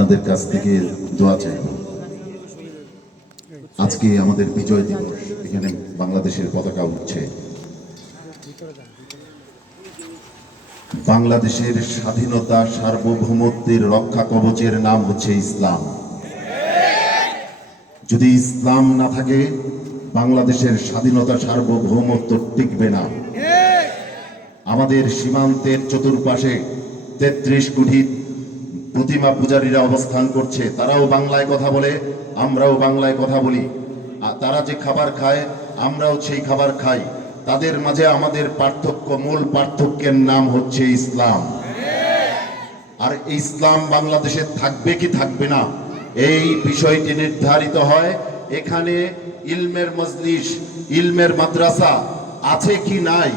আপনাদের কাছ থেকে দোয়া চাইব। আজকে আমাদের বিজয় দিবস, এখানে বাংলাদেশের পতাকা উঠছে। বাংলাদেশের স্বাধীনতা সার্বভৌমত্বের রক্ষা কবচের নাম হচ্ছে ইসলাম। যদি ইসলাম না থাকে বাংলাদেশের স্বাধীনতা সার্বভৌমত্ব টিকবে না। আমাদের সীমান্তের চতুর্পাশে ৩৩ কোটি প্রতিমা পূজারীরা অবস্থান করছে। তারাও বাংলায় কথা বলে, আমরাও বাংলায় কথা বলি। তারা যে খাবার খায় আমরাও সেই খাবার খাই। তাদের মাঝে আমাদের পার্থক্য, মূল পার্থক্যের নাম হচ্ছে ইসলাম। আর ইসলাম বাংলাদেশে থাকবে কি থাকবে না এই বিষয়টি নির্ধারিত হয় এখানে ইলমের মজলিস, ইলমের মাদ্রাসা আছে কি নাই।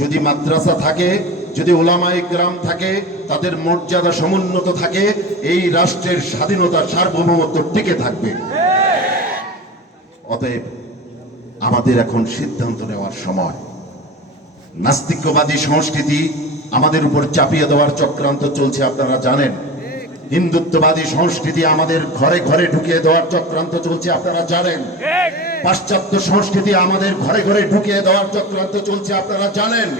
যদি মাদ্রাসা থাকে, যদি উলামায়ে কেরাম থাকে, তাদের মর্যাদা সমুন্নত থাকে, এই রাষ্ট্রের স্বাধীনতা সার্বভৌমত্ব টিকে থাকবে। অতএব আমাদের এখন সিদ্ধান্ত নেওয়ার সময়। নাস্তিকবাদী সংস্কৃতি আমাদের উপর চাপিয়ে দেওয়ার চক্রান্ত চলছে, আপনারা জানেন। হিন্দুত্ববাদী সংস্কৃতি আমাদের ঘরে ঘরে ঢুকিয়ে দেওয়ার চক্রান্ত চলছে, আপনারা জানেন। পাশ্চাত্য সংস্কৃতি আমাদের ঘরে ঘরে ঢুকিয়ে দেওয়ার চক্রান্ত চলছে, আপনারা জানেন।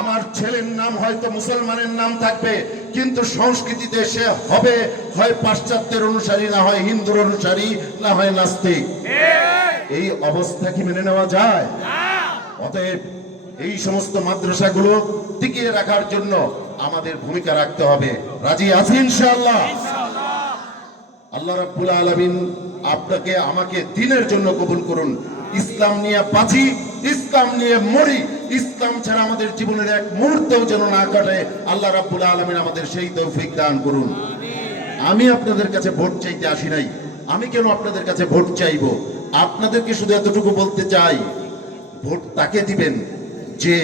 আমার ছেলের নাম হয়তো মুসলমানের নাম থাকবে, কিন্তু সংস্কৃতিতে সে হবে হয় পাশ্চাত্যের অনুসারী, না হয় হিন্দুর অনুসারী, না হয় নাস্তিক। এই অবস্থা কি মেনে নেওয়া যায়? অতএব এই সমস্ত মাদ্রাসাগুলো টিকিয়ে রাখার জন্য আমাদের ভূমিকা রাখতে হবে। রাজি আছি ইনশাআল্লাহ? আল্লাহ রাব্বুল আলামিন আপনাকে আমাকে দ্বীনের জন্য কবুল করুন। ইসলাম নিয়ে বাঁচি, ইসলাম নিয়ে মরি, ইসলাম ছাড়া আমাদের জীবনের এক মুহূর্তও যেন না কাটে। আল্লাহ রাব্বুল আলামিন আমাদের সেই তৌফিক দান করুন। আমি আপনাদের কাছে ভোট চাইতে আসি নাই। আমি কেন আপনাদের কাছে ভোট চাইবো? আপনাদেরকে শুধু এতটুকু বলতে চাই, ভোট তাকে দিবেন যে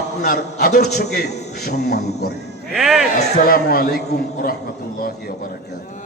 আপনার আদর্শকে সম্মান করে। আসসালামু আলাইকুম ওয়া রাহমাতুল্লাহি ওয়া বারাকাতুহু।